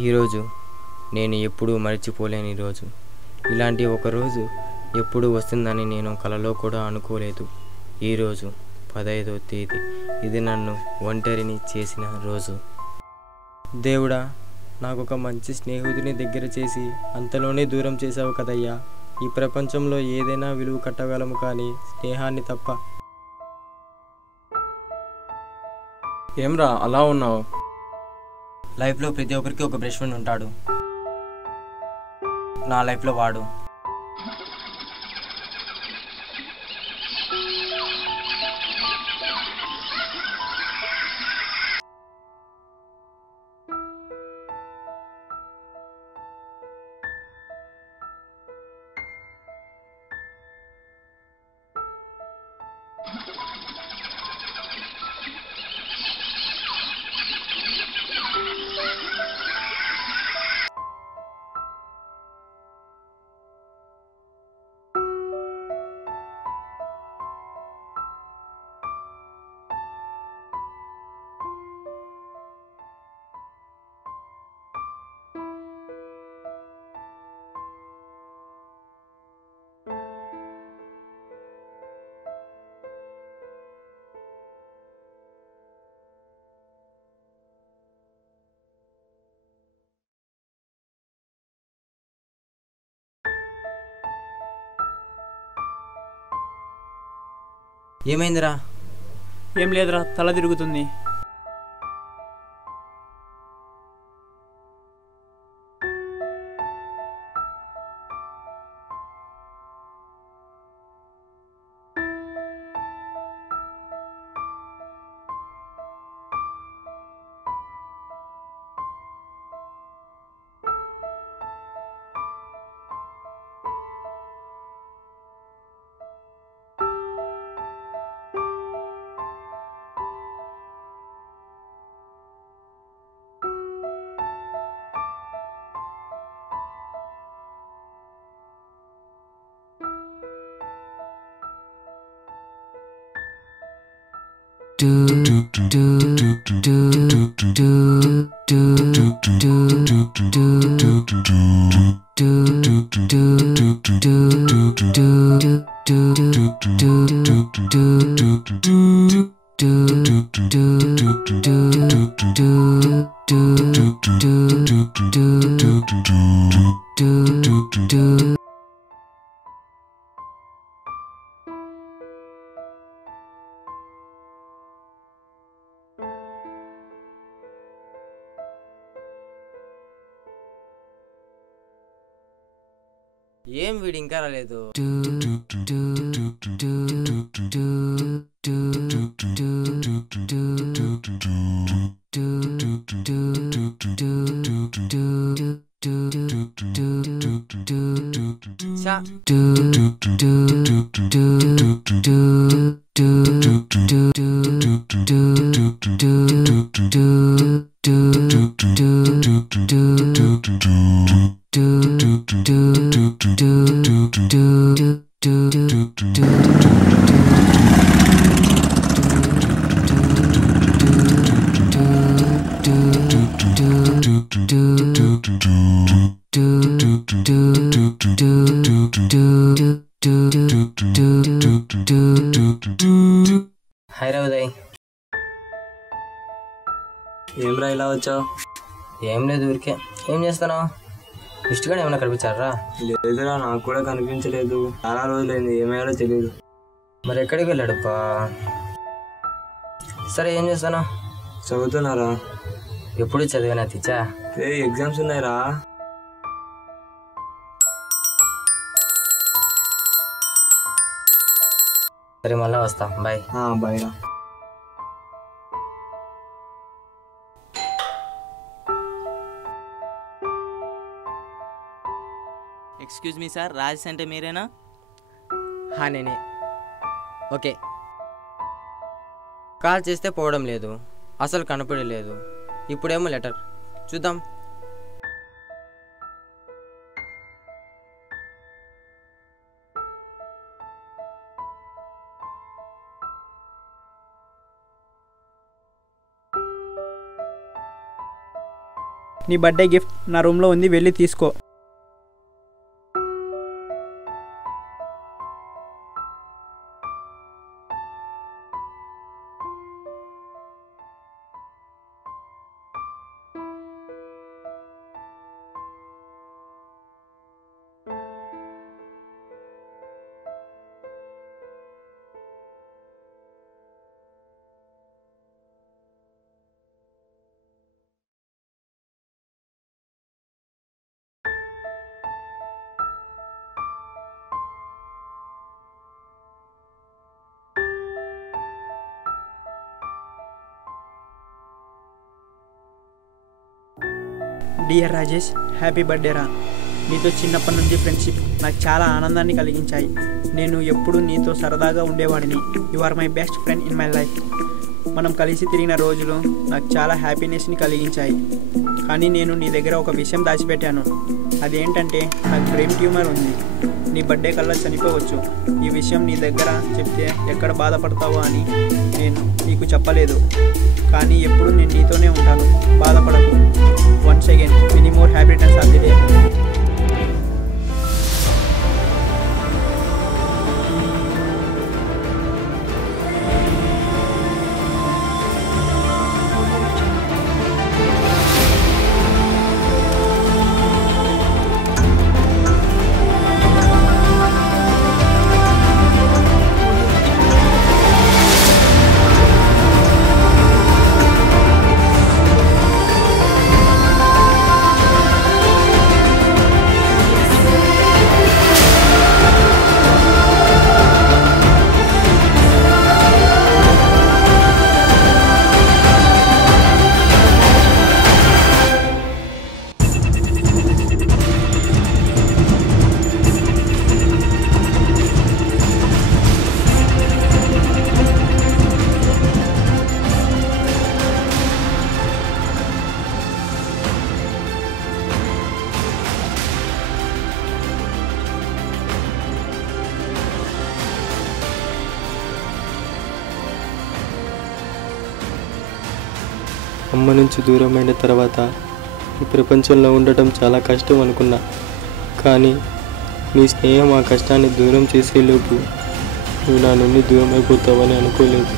ఈరోజు నేను ఎప్పుడూ మర్చిపోలేని రోజు. ఇలాంటి ఒక రోజు ఎప్పుడు వస్తుందని నేను కలలో కూడా అనుకోలేదు. ఈరోజు 15వ తేదీ. ఇది నన్ను ఒంటరిని చేసిన రోజు. దేవుడా, నాకు ఒక మంచి స్నేహితుని దగ్గర చేసి అంతలోనే దూరం చేసావు కదయ్యా. ఈ ప్రపంచంలో ఏదైనా విలువ కట్టగలము, కానీ స్నేహాన్ని తప్ప. ఏమ్రా అలా ఉన్నావు? లైఫ్లో ప్రతి ఒక్కరికి ఒక బెస్ట్ ఫ్రెండ్ ఉంటాడు. నా లైఫ్లో వాడు. ఏమైందిరా? ఏం లేదురా, తల తిరుగుతుంది. ఏం వీడు ఇంకా రాలేదు? హైదరాబాద్. ఏమ్రా ఇలా వచ్చావు? ఏం లేదు, ఊరికే. ఏం చేస్తున్నావు? ఇష్టగా ఏమైనా కనిపించారా? లేదురా, నాకు కూడా కనిపించలేదు. చాలా రోజులైంది, ఏమయ్యాలో తెలియదు. మరి ఎక్కడికి వెళ్ళాడుప్పా? సరే, ఏం చేస్తానా? చదువుతున్నారా? ఎప్పుడు చదివినా తెచ్చా. ఎగ్జామ్స్ ఉన్నాయిరా. సరే, మళ్ళా వస్తా. బాయ్. బాయ్ రా. ఎక్స్క్యూజ్ మీ సార్, రాజేష్ అంటే మీరేనా? నేనే. ఓకే. కాల్ చేస్తే పోవడం లేదు, అసలు కనపడలేదు. ఇప్పుడేమో లెటర్. చూద్దాం. నీ బర్త్డే గిఫ్ట్ నా రూమ్లో ఉంది, వెళ్ళి తీసుకో. డియర్ రాజేష్, హ్యాపీ బర్త్డే రా. నీతో చిన్నప్పటి నుంచి ఫ్రెండ్షిప్ నాకు చాలా ఆనందాన్ని కలిగించాయి. నేను ఎప్పుడు నీతో సరదాగా ఉండేవాడిని. You are my best friend in my life. మనం కలిసి తిరిగిన రోజులు నాకు చాలా హ్యాపీనెస్ని కలిగించాయి. కానీ నేను నీ దగ్గర ఒక విషయం దాచిపెట్టాను. అదేంటంటే నాకు బ్రెయిన్ ట్యూమర్ ఉంది. నీ బర్త్డే కల్లా చనిపోవచ్చు. ఈ విషయం నీ దగ్గర చెప్తే ఎక్కడ బాధపడతావో అని నేను నీకు చెప్పలేదు. కానీ ఎప్పుడు నేను నీతోనే ఉంటాను, బాధపడకు. Once again many more happy returns of the day. అమ్మ నుంచి దూరమైన తర్వాత ఈ ప్రపంచంలో ఉండటం చాలా కష్టం అనుకున్నా. కానీ నీ స్నేహం ఆ కష్టాన్ని దూరం చేసేలోపు నువ్వు నా నుండి దూరం అయిపోతావని అనుకోలేదు.